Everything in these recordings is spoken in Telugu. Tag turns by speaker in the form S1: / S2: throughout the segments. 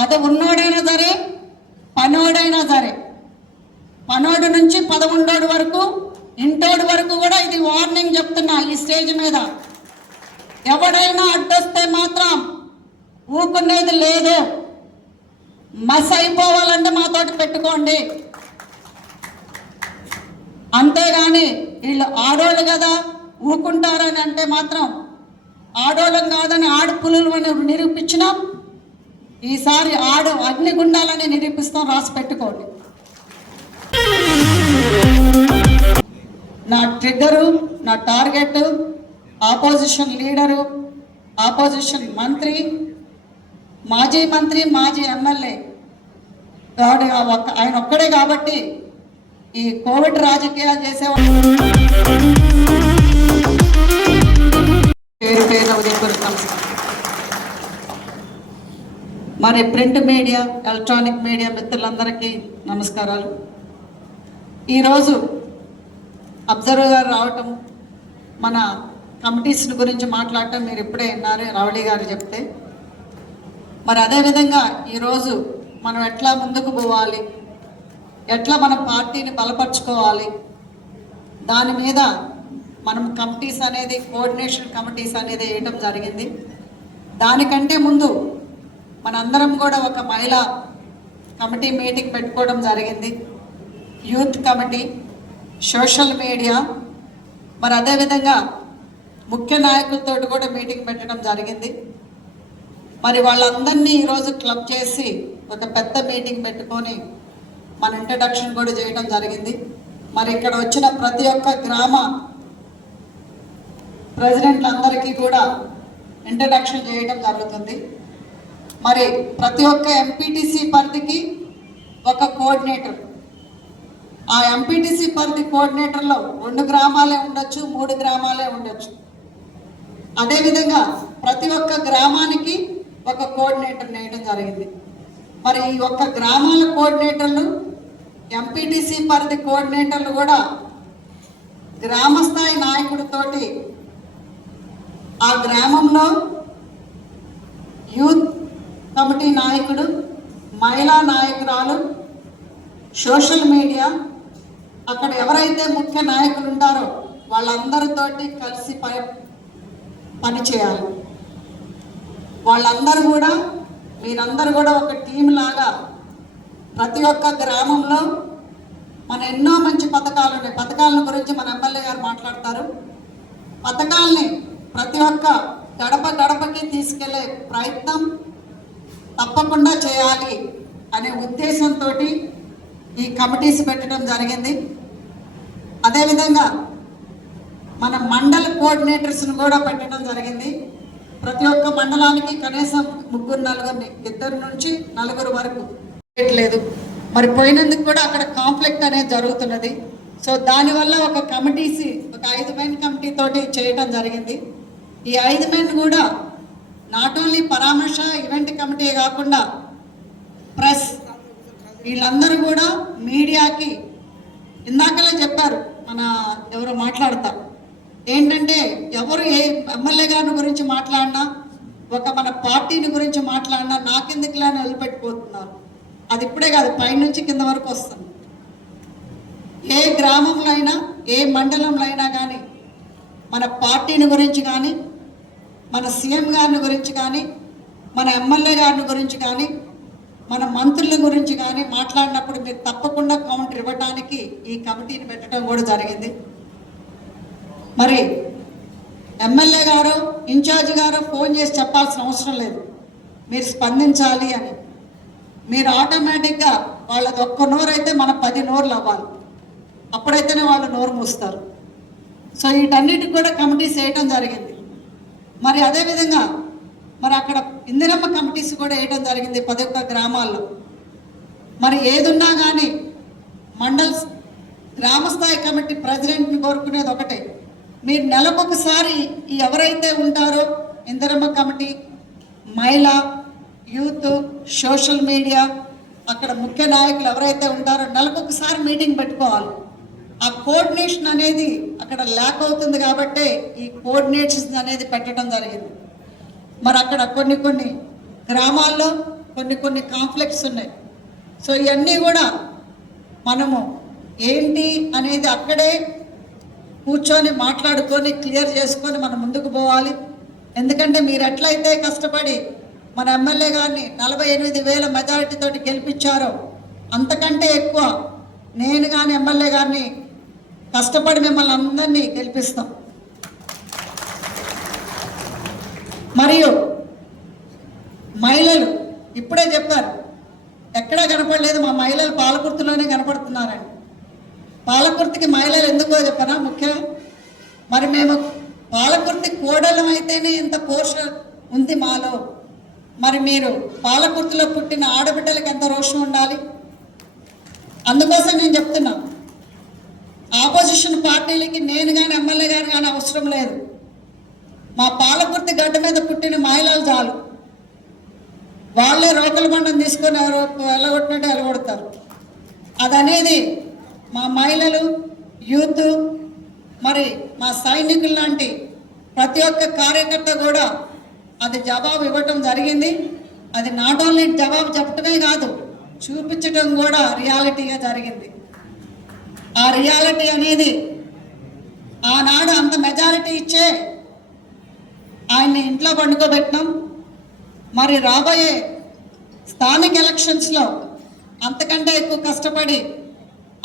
S1: పద ఉన్నోడైనా సరే పనోడైనా సరే పనోడు నుంచి పదకొండోడు వరకు ఇంటోడు వరకు కూడా ఇది వార్నింగ్ చెప్తున్నా ఈ స్టేజ్ మీద. ఎవడైనా అడ్డొస్తే మాత్రం ఊకునేది లేదు. మస్ అయిపోవాలంటే మాతోటి పెట్టుకోండి. అంతేగాని వీళ్ళు ఆడోళ్ళు కదా ఊకుంటారని అంటే మాత్రం ఆడోళ్ళం కాదని ఆడపులు అని నిరూపించినాం. ఈసారి ఆడ అగ్నిగుండాలని నిరూపిస్తాం రాసి పెట్టుకోండి. నా ట్రిగ్గరు నా టార్గెట్ ఆపోజిషన్ లీడరు ఆపోజిషన్ మంత్రి మాజీ మంత్రి మాజీ ఎమ్మెల్యే. గాడు ఒక్క- ఆయన ఒక్కడే కాబట్టి ఈ కోవిడ్ రాజకీయాలు చేసేవాళ్ళు పేరు పేరు ఉదయపూర్వక నమస్కారం మరి ప్రింట్ మీడియా ఎలక్ట్రానిక్ మీడియా మిత్రులందరికీ నమస్కారాలు. ఈరోజు అబ్జర్వర్ గారు రావటం మన కమిటీస్ గురించి మాట్లాడటం మీరు ఇప్పుడే విన్నారు రావళి గారు చెప్తే. మరి అదేవిధంగా ఈరోజు మనం ఎట్లా ముందుకు పోవాలి ఎట్లా మన పార్టీని బలపరుచుకోవాలి దాని మీద మనం కమిటీస్ అనేది కోఆర్డినేషన్ కమిటీస్ అనేది వేయటం జరిగింది. దానికంటే ముందు మనందరం కూడా ఒక మహిళా కమిటీ మీటింగ్ పెట్టుకోవడం జరిగింది. యూత్ కమిటీ సోషల్ మీడియా మరి అదేవిధంగా ముఖ్య నాయకులతో కూడా మీటింగ్ పెట్టడం జరిగింది. మరి వాళ్ళందరినీ ఈరోజు క్లబ్ చేసి ఒక పెద్ద మీటింగ్ పెట్టుకొని మన ఇంట్రడక్షన్ కూడా చేయడం జరిగింది. మరి ఇక్కడ వచ్చిన ప్రతి ఒక్క గ్రామ ప్రెసిడెంట్లందరికీ కూడా ఇంట్రడక్షన్ చేయడం జరుగుతుంది. మరి ప్రతి ఒక్క ఎంపీటీసీ పరిధికి ఒక కోఆర్డినేటర్. ఆ ఎంపీటీసీ పరిధి కోఆర్డినేటర్లో రెండు గ్రామాలే ఉండొచ్చు మూడు గ్రామాలే ఉండొచ్చు. అదేవిధంగా ప్రతి ఒక్క గ్రామానికి ఒక కోఆర్డినేటర్ నేయడం జరిగింది. మరి ఈ ఒక్క గ్రామాల కోఆర్డినేటర్లు ఎంపీటీసీ పరిధి కోఆర్డినేటర్లు కూడా గ్రామస్థాయి నాయకుడితోటి ఆ గ్రామంలో యూత్ కమిటీ నాయకుడు మహిళా నాయకురాలు సోషల్ మీడియా అక్కడ ఎవరైతే ముఖ్య నాయకులు ఉంటారో వాళ్ళందరితోటి కలిసి పని పని చేయాలి వాళ్ళందరూ కూడా మీరందరూ కూడా ఒక టీం లాగా ప్రతి ఒక్క గ్రామంలో మన ఎన్నో మంచి పథకాలు ఉన్నాయి. పథకాల గురించి మన ఎమ్మెల్యే గారు మాట్లాడతారు. పథకాల్ని ప్రతి ఒక్క గడప గడపకి తీసుకెళ్ళే ప్రయత్నం తప్పకుండా చేయాలి అనే ఉద్దేశంతో ఈ కమిటీస్ పెట్టడం జరిగింది. అదేవిధంగా మన మండల కోఆర్డినేటర్స్ను కూడా పెట్టడం జరిగింది. ప్రతి ఒక్క మండలానికి కనీసం ముగ్గురు నలుగురిని ఇద్దరు నుంచి నలుగురు వరకు లేదు మరి పోయినందుకు కూడా అక్కడ కాన్ఫ్లిక్ట్ అనేది జరుగుతున్నది. సో దానివల్ల ఒక కమిటీసి ఒక ఐదు మెయిన్ కమిటీ తోటి చేయడం జరిగింది. ఈ ఐదు మెయిన్ కూడా నాట్ ఓన్లీ పరామర్శ ఈవెంట్ కమిటీ కాకుండా ప్రెస్ వీళ్ళందరూ కూడా మీడియాకి ఇందాకలే చెప్పారు మన ఎవరో మాట్లాడతా ఏంటంటే ఎవరు ఏ ఎమ్మెల్యే గారి గురించి మాట్లాడినా ఒక మన పార్టీని గురించి మాట్లాడినా నాకెందుకులా అని వదిలిపెట్టిపోతున్నారు. అది ఇప్పుడే కాదు పైనుంచి కింద వరకు వస్తుంది. ఏ గ్రామంలో అయినా ఏ మండలంలో అయినా కానీ మన పార్టీని గురించి కానీ మన సీఎం గారిని గురించి కానీ మన ఎమ్మెల్యే గారిని గురించి కానీ మన మంత్రుల గురించి కానీ మాట్లాడినప్పుడు మీరు తప్పకుండా కౌంటర్ ఇవ్వడానికి ఈ కమిటీని పెట్టడం కూడా జరిగింది. మరి ఎమ్మెల్యే గారు ఇన్ఛార్జ్ గారు ఫోన్ చేసి చెప్పాల్సిన అవసరం లేదు. మీరు స్పందించాలి అని. మీరు ఆటోమేటిక్గా వాళ్ళది ఒక్క నోరు అయితే మన పది నోరులు అవ్వాలి. అప్పుడైతేనే వాళ్ళు నోరు మూస్తారు. సో వీటన్నిటికి కూడా కమిటీస్ వేయటం జరిగింది. మరి అదేవిధంగా మరి అక్కడ ఇందిరమ్మ కమిటీస్ కూడా వేయడం జరిగింది పది ఒక్క గ్రామాల్లో. మరి ఏదున్నా కానీ మండల్ గ్రామస్థాయి కమిటీ ప్రెసిడెంట్ని కోరుకునేది ఒకటే. మీరు నెలకొకసారి ఎవరైతే ఉంటారో ఇందిరమ్మ కమిటీ మహిళ యూత్ సోషల్ మీడియా అక్కడ ముఖ్య నాయకులు ఎవరైతే ఉంటారో నెలకొకసారి మీటింగ్ పెట్టుకోవాలి. ఆ కోఆర్డినేషన్ అనేది అక్కడ ల్యాక్ అవుతుంది కాబట్టి ఈ కోఆర్డినేషన్ అనేది పెట్టడం జరిగింది. మరి అక్కడ కొన్ని కొన్ని గ్రామాల్లో కొన్ని కొన్ని కాంప్లెక్స్ ఉన్నాయి. సో ఇవన్నీ కూడా మనము ఏంటి అనేది అక్కడే కూర్చొని మాట్లాడుకొని క్లియర్ చేసుకొని మనం ముందుకు పోవాలి. ఎందుకంటే మీరు ఎట్లయితే కష్టపడి మన ఎమ్మెల్యే గారిని నలభై ఎనిమిది వేల మెజారిటీతోటి గెలిపించారో అంతకంటే ఎక్కువ నేను కానీ ఎమ్మెల్యే గారిని కష్టపడి మిమ్మల్ని అందరినీ గెలిపిస్తాం. మరియు మహిళలు ఇప్పుడే చెప్పారు ఎక్కడా కనపడలేదు మా మహిళలు పాలకుర్తిలోనే కనపడుతున్నారని పాలకుర్తికి మహిళలు ఎందుకో చెప్పనా ముఖ్యం? మరి మేము పాలకుర్తి కోడలం అయితేనే ఇంత పోష ఉంది మాలో. మరి మీరు పాలకుర్తిలో పుట్టిన ఆడబిడ్డలకు ఎంత రోషం ఉండాలి? అందుకోసం నేను చెప్తున్నాను ఆపోజిషన్ పార్టీలకి నేను కానీ ఎమ్మెల్యే గారు కానీ అవసరం లేదు. మా పాలకుర్తి గడ్డ మీద పుట్టిన మహిళలు చాలు. వాళ్ళే రోకల బండం తీసుకొని ఎవరు వెళ్ళగొట్టినట్టు వెళ్ళగొడతారు. అదనేది మా మహిళలు యూత్ మరి మా సైనికులు లాంటి ప్రతి ఒక్క కార్యకర్త కూడా అది జవాబు ఇవ్వటం జరిగింది. అది నాట్ ఓన్లీ జవాబు చెప్పటమే కాదు చూపించటం కూడా రియాలిటీగా జరిగింది. ఆ రియాలిటీ అనేది ఆనాడు అంత మెజారిటీ ఇచ్చే ఆయన్ని ఇంట్లో పండుకోబెట్టడం మరి రాబోయే స్థానిక ఎలక్షన్స్లో అంతకంటే ఎక్కువ కష్టపడి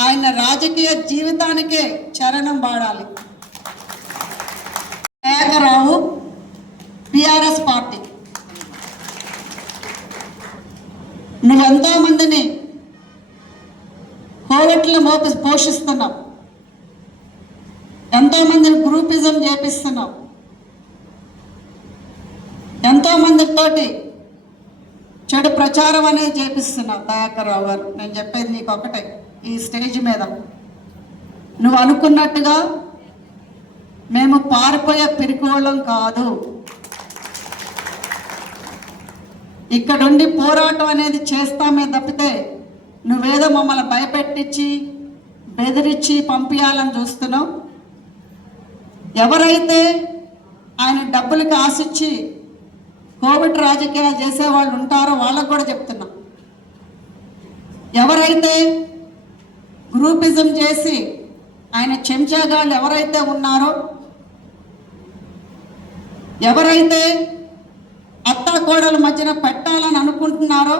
S1: ఆయన రాజకీయ జీవితానికే చరణం వాడాలి. పిల్లల్ని మోపి పోషిస్తున్నాం. ఎంతో మందిని గ్రూపిజం చేపిస్తున్నావు ఎంతో మందితోటి చెడు ప్రచారం అనేది చేపిస్తున్నావు దయాకర్రావు గారు నేను చెప్పేది నీకు ఒకటే ఈ స్టేజ్ మీద. నువ్వు అనుకున్నట్టుగా మేము పారిపోయే పిరికోళ్ళం కాదు. ఇక్కడుండి పోరాటం అనేది చేస్తామే తప్పితే నువ్వేదో మమ్మల్ని భయపెట్టించి బెదిరించి పంపించాలని చూస్తున్నావు? ఎవరైతే ఆయన డబ్బులు ఆశిచ్చి కోవిడ్ రాజకీయాలు చేసే వాళ్ళు ఉంటారో వాళ్ళకు కూడా చెప్తున్నా. ఎవరైతే గ్రూపిజం చేసి ఆయన చెంచాగాళ్ళు ఎవరైతే ఉన్నారో ఎవరైతే అత్త కోడల మధ్యన పెట్టాలని అనుకుంటున్నారో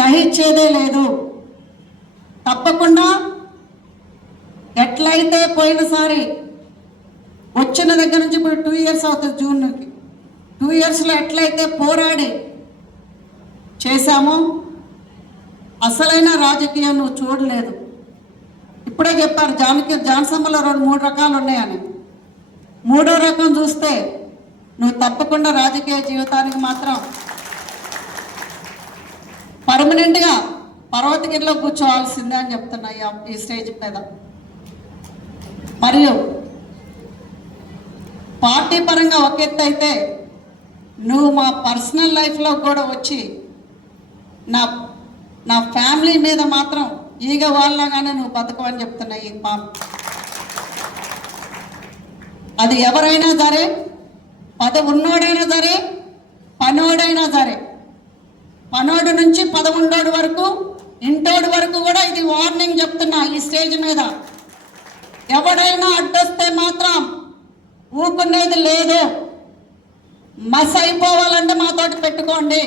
S1: సహించేదే లేదు. తప్పకుండా ఎట్లయితే పోయినసారి వచ్చిన దగ్గర నుంచి ఇప్పుడు టూ ఇయర్స్ అవుతుంది జూన్కి టూ ఇయర్స్లో ఎట్లయితే పోరాడి చేశామో అసలైన రాజకీయం నువ్వు చూడలేదు. ఇప్పుడే చెప్పారు జానకి జాన్సమ్మలో రెండు మూడు రకాలు ఉన్నాయని. మూడో రకం చూస్తే నువ్వు తప్పకుండా రాజకీయ జీవితానికి మాత్రం పర్మనెంట్గా పర్వతగిరిలో కూర్చోవాల్సిందే అని చెప్తున్నాయి ఈ- ఈ స్టేజ్ మీద. మరియు పార్టీ పరంగా ఒక ఎత్తు అయితే నువ్వు మా పర్సనల్ లైఫ్లో కూడా వచ్చి నా నా ఫ్యామిలీ మీద మాత్రం ఈగ వాళ్ళగానే నువ్వు బతకవని చెప్తున్నాయి ఈ మా అది ఎవరైనా సరే పద ఉన్నోడైనా సరే పనోడైనా సరే పనోడు నుంచి పదకొండోడు వరకు ఇంటోడు వరకు కూడా ఇది వార్నింగ్ చెప్తున్నా ఈ స్టేజ్ మీద. ఎవడైనా అడ్డొస్తే మాత్రం ఊకునేది లేదు. మస్ అయిపోవాలంటే మాతోటి పెట్టుకోండి.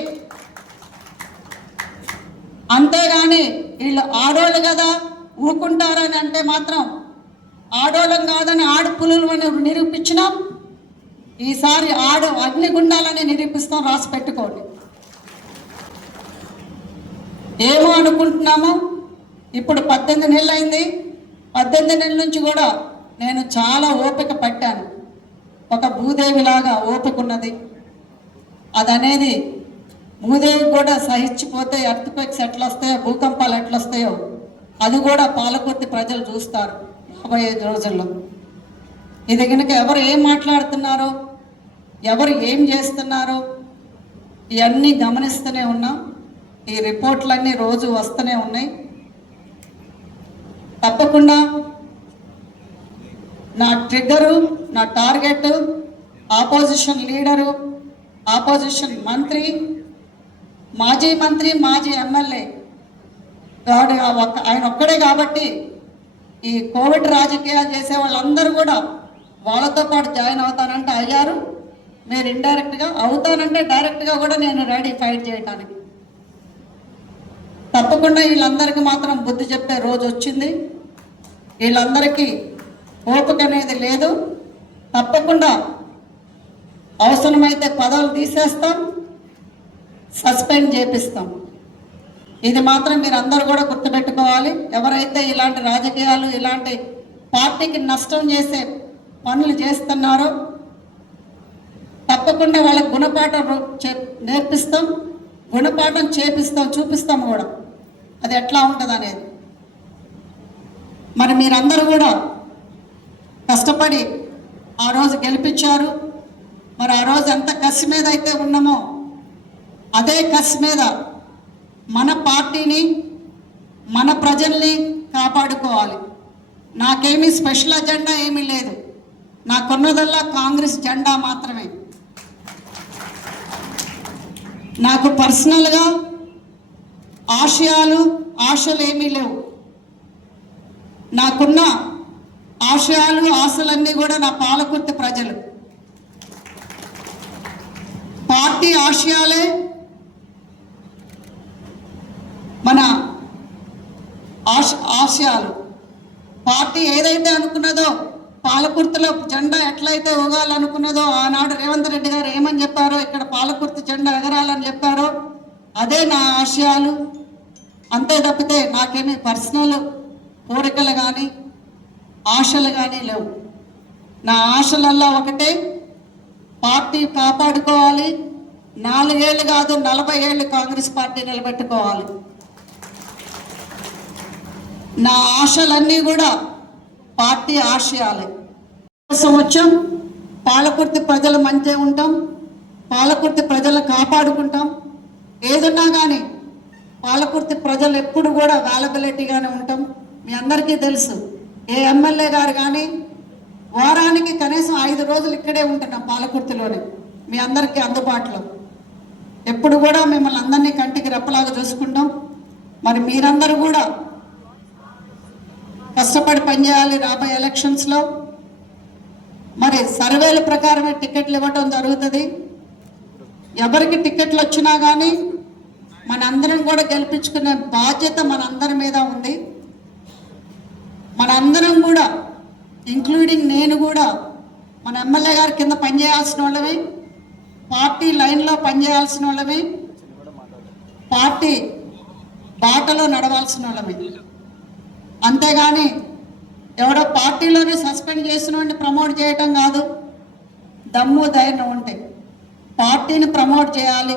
S1: అంతేగాని వీళ్ళు ఆడోళ్ళు కదా ఊకుంటారని అంటే మాత్రం ఆడోళ్ళం కాదని ఆడు పులులు అని నిరూపించినాం. ఈసారి ఆడు అగ్నిగుండాలని నిరూపిస్తాం రాసి పెట్టుకోండి. ఏమో అనుకుంటున్నాము? ఇప్పుడు పద్దెనిమిది నెలలు అయింది పద్దెనిమిది నెలల నుంచి కూడా నేను చాలా ఓపిక పట్టాను. ఒక భూదేవిలాగా ఓపిక ఉన్నది. అదనేది భూదేవి కూడా సహించిపోతే ఎర్త్క్వేక్స్ ఎట్లా వస్తాయో భూకంపాలు ఎట్లా వస్తాయో అది కూడా పాలకొత్తి ప్రజలు చూస్తారు రాబోయే ఐదు రోజుల్లో. ఇది కనుక ఎవరు ఏం మాట్లాడుతున్నారో ఎవరు ఏం చేస్తున్నారో ఇవన్నీ గమనిస్తూనే ఉన్నాం. ఈ రిపోర్ట్లన్నీ రోజు వస్తూనే ఉన్నాయి. తప్పకుండా నా ట్రిగ్గరు నా టార్గెట్ ఆపోజిషన్ లీడరు ఆపోజిషన్ మంత్రి మాజీ మంత్రి మాజీ ఎమ్మెల్యే గాడు ఒక్క ఆయన ఒక్కడే కాబట్టి ఈ కోవిడ్ రాజకీయాలు చేసే వాళ్ళందరూ కూడా వాళ్ళతో పాటు జాయిన్ అవుతానంటే అయ్యారు. మీరు ఇండైరెక్ట్గా అవుతానంటే డైరెక్ట్గా కూడా నేను రెడీ ఫైట్ చేయటానికి. తప్పకుండా వీళ్ళందరికీ మాత్రం బుద్ధి చెప్పే రోజు వచ్చింది. వీళ్ళందరికీ ఓపిక అనేది లేదు. తప్పకుండా అవసరమైతే పదవులు తీసేస్తాం సస్పెండ్ చేపిస్తాం. ఇది మాత్రం మీరు అందరూ కూడా గుర్తుపెట్టుకోవాలి. ఎవరైతే ఇలాంటి రాజకీయాలు ఇలాంటి పార్టీకి నష్టం చేసే పనులు చేస్తున్నారో తప్పకుండా వాళ్ళకి గుణపాఠం చే- నేర్పిస్తాం గుణపాఠం చేపిస్తాం చూపిస్తాం కూడా. అది ఎట్లా ఉంటుంది అనేది మరి మీరందరూ కూడా కష్టపడి ఆ రోజు గెలిపించారు. మరి ఆ రోజు ఎంత కసి మీద అయితే ఉన్నామో అదే కసి మీద మన పార్టీని మన ప్రజల్ని కాపాడుకోవాలి. నాకేమీ స్పెషల్ అజెండా ఏమీ లేదు. నాకున్నదల్లా కాంగ్రెస్ జెండా మాత్రమే. నాకు పర్సనల్గా ఆశయాలు ఆశలేమీ లేవు. నాకున్న ఆశయాలు ఆశలన్నీ కూడా నా పాలకుర్తి ప్రజలు. పార్టీ ఆశయాలే మన ఆశ ఆశయాలు. పార్టీ ఏదైతే అనుకున్నదో పాలకుర్తిలో జెండా ఎట్లయితే ఊగాలనుకున్నదో ఆనాడు రేవంత్ రెడ్డి గారు ఏమని చెప్పారో ఇక్కడ పాలకుర్తి జెండా ఎగరాలని చెప్పారో అదే నా ఆశయాలు. అంతే తప్పితే నాకేమి పర్సనల్ కోరికలు కానీ ఆశలు కానీ లేవు. నా ఆశలల్లా ఒకటే పార్టీ కాపాడుకోవాలి. నాలుగేళ్ళు కాదు నలభై ఏళ్ళు కాంగ్రెస్ పార్టీ నిలబెట్టుకోవాలి. నా ఆశలన్నీ కూడా పార్టీ ఆశయాలే. సంవత్సరం పాలకుర్తి ప్రజలు మంచిగా ఉంటాం. పాలకుర్తి ప్రజలు కాపాడుకుంటాం. ఏదున్నా కానీ పాలకుర్తి ప్రజలు ఎప్పుడు కూడా అవైలబిలిటీగానే ఉంటాం. మీ అందరికీ తెలుసు. ఏ ఎమ్మెల్యే గారు కానీ వారానికి కనీసం ఐదు రోజులు ఇక్కడే ఉంటున్నాం పాలకుర్తిలోనే. మీ అందరికీ అందుబాటులో. ఎప్పుడు కూడా మిమ్మల్ని అందరినీ కంటికి రెప్పలాగా చూసుకుంటాం. మరి మీరందరూ కూడా కష్టపడి పనిచేయాలి రాబోయే ఎలక్షన్స్లో మరి సర్వేల ప్రకారమే టికెట్లు ఇవ్వటం జరుగుతుంది. ఎవరికి టికెట్లు వచ్చినా కానీ మనందరం కూడా గెలిపించుకునే బాధ్యత మనందరి మీద ఉంది. మనందరం కూడా ఇంక్లూడింగ్ నేను కూడా మన ఎమ్మెల్యే గారి కింద పనిచేయాల్సిన వాళ్ళమే పార్టీ లైన్లో పనిచేయాల్సిన వాళ్ళమే పార్టీ బాటలో నడవాల్సిన వాళ్ళమే. అంతేగాని ఎవడో పార్టీలోనే సస్పెండ్ చేసిన వాడిని ప్రమోట్ చేయటం కాదు. దమ్ము ధైర్యం ఉంటే పార్టీని ప్రమోట్ చేయాలి.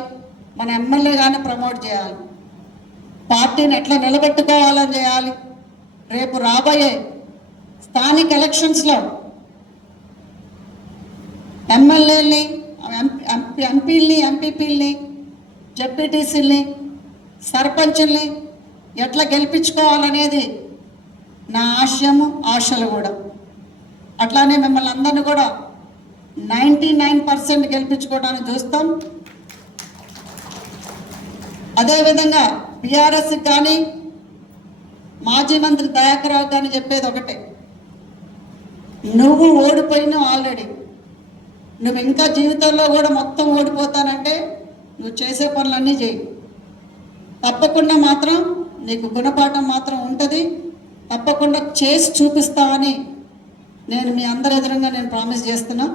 S1: మన ఎమ్మెల్యే కానీ ప్రమోట్ చేయాలి. పార్టీని ఎట్లా నిలబెట్టుకోవాలని చేయాలి. రేపు రాబోయే స్థానిక ఎలక్షన్స్లో ఎమ్మెల్యేలని ఎంపీల్ని ఎంపీపీల్ని జెడ్పీటీసీల్ని సర్పంచుల్ని ఎట్లా గెలిపించుకోవాలనేది నా ఆశయము ఆశలు కూడా. అట్లానే మిమ్మల్ని అందరిని కూడా నైంటీ నైన్ పర్సెంట్ గెలిపించుకోవడానికి చూస్తాం. అదేవిధంగా బీఆర్ఎస్ కానీ మాజీ మంత్రి దయాకరావు కానీ చెప్పేది ఒకటే. నువ్వు ఓడిపోయినావు ఆల్రెడీ. నువ్వు ఇంకా జీవితంలో కూడా మొత్తం ఓడిపోతానంటే నువ్వు చేసే పనులన్నీ చేయి. తప్పకుండా మాత్రం నీకు గుణపాఠం మాత్రం ఉంటుంది. తప్పకుండా చేసి చూపిస్తామని నేను మీ అందరి ఎదురుగా నేను ప్రామిస్ చేస్తున్నా.